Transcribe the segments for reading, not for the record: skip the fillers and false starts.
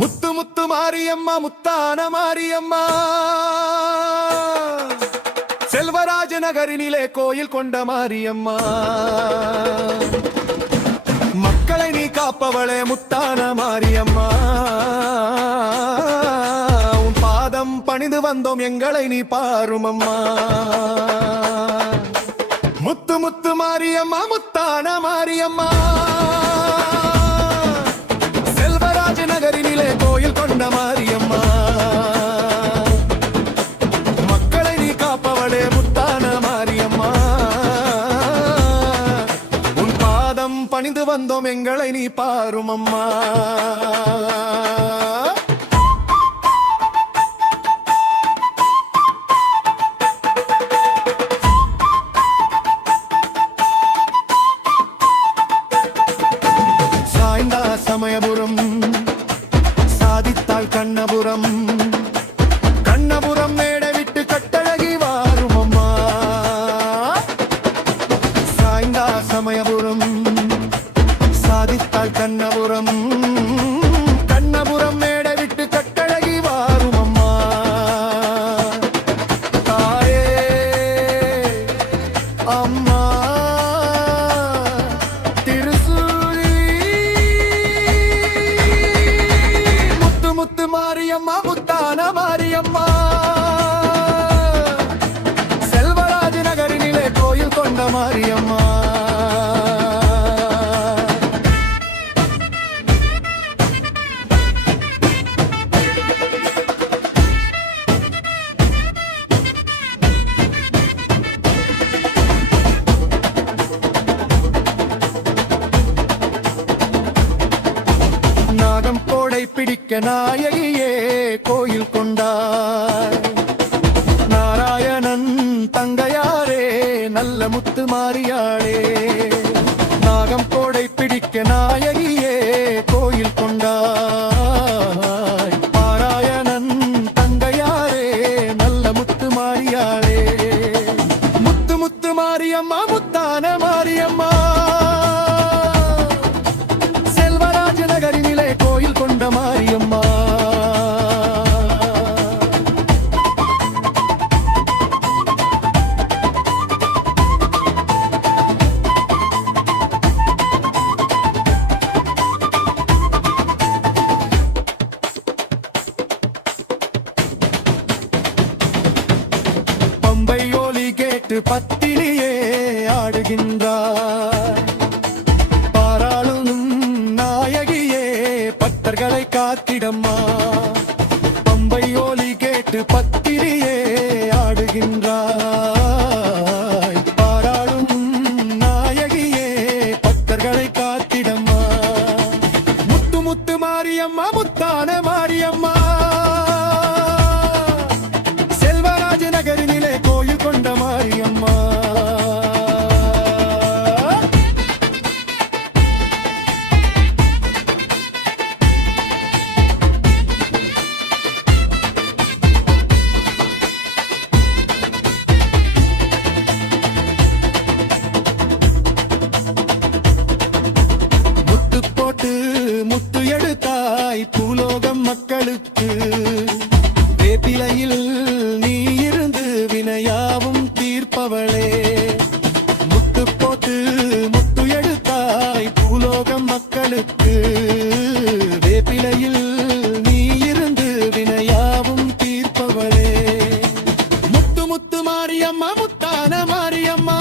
முத்து முத்து மாரியம்மா முத்தான மாரியம்மா செல்வராஜ நகரினிலே கோயில் கொண்ட மாரியம்மா மக்களை நீ காப்பவளே முத்தான மாரியம்மா உன் பாதம் பணிந்து வந்தோம் எங்களை நீ பாருமம்மா முத்து முத்து மாரியம்மா முத்தான மாரியம்மா செல்வராஜ நகரினிலே கோயில் கொண்ட மாரியம்மா மக்களை நீ காப்பவளே முத்தான மாரியம்மா உன் பாதம் பணிந்து வந்தோம் எங்களை நீ பாருமம்மா சமயபுரம் சாதித்தாள் கண்ணபுரம் கண்ணபுரம் மேடை விட்டு கட்டழகி வாருமம்மா சாய்ந்தா சமயபுரம் சாதித்தாள் கண்ணபுரம் கண்ணபுரம் மேடை விட்டு கட்டழகி வாருமம்மா தாயே அம்மா மாரியம்மா முத்தான மாரியம்மா செல்வராஜ நகரினிலே கோயில் கொண்ட மாரியம்மா நாகம் கோடை பிடிக்க நாயகியே கோயில் கொண்டார் நாராயணன் தங்கையாரே நல்ல முத்து மாரியாளே நாகம் கோடை பிடிக்க நாயகியே கோயில் கொண்டார் நாராயணன் தங்கையாரே நல்ல முத்து மாரியாளே முத்து முத்து மாரியம்மா முத்தான மாரியம்மா மாரியம்மா பம்பை ஒலி கேட்டு பத்தினியே ஆடுகின்றார் பக்தர்களை காத்திடம்மா பம்பை ஒலி கேட்டு பத்திரியே ஆடுகின்றாய் பாராளும் நாயகியே பக்தர்களை காத்திடம்மா முத்து முத்து மாரியம்மா முத்தான மாரியம்மா செல்வராஜ நகரினிலே கோயில் கொண்ட மாரியம்மா முத்து எடுத்தாய் பூலோகம் மக்களுக்கு வேப்பிலையில் நீ இருந்து வினையாவும் தீர்ப்பவளே முத்து போட்டு முத்து எடுத்தாய் பூலோகம் மக்களுக்கு வேப்பிலையில் நீ இருந்து வினையாவும் தீர்ப்பவளே முத்து முத்து மாரியம்மா முத்தான மாரியம்மா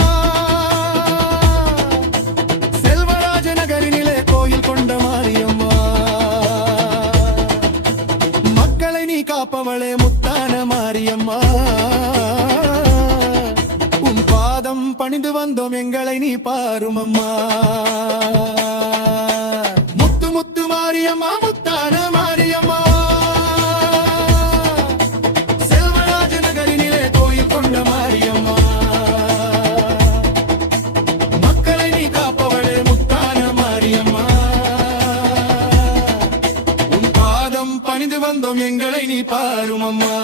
செல்வராஜ நகரினிலே கோயில் கொண்ட மாரியம்மா மக்களை நீ காப்பவளே முத்தான மாரியம்மா உன் பாதம் பணிந்து வந்தோம் எங்களை நீ பாருமம்மா முத்து முத்து மாரியம்மா முத்தான மாரியம்மா செல்வராஜ நகரினிலே கோயில் கொண்ட மாரியம்மா மக்களை நீ காப்பவளே முத்தான மாரியம்மா உன் பாதம் பணிந்து வந்தோம் எங்களை நீ பாருமம்மா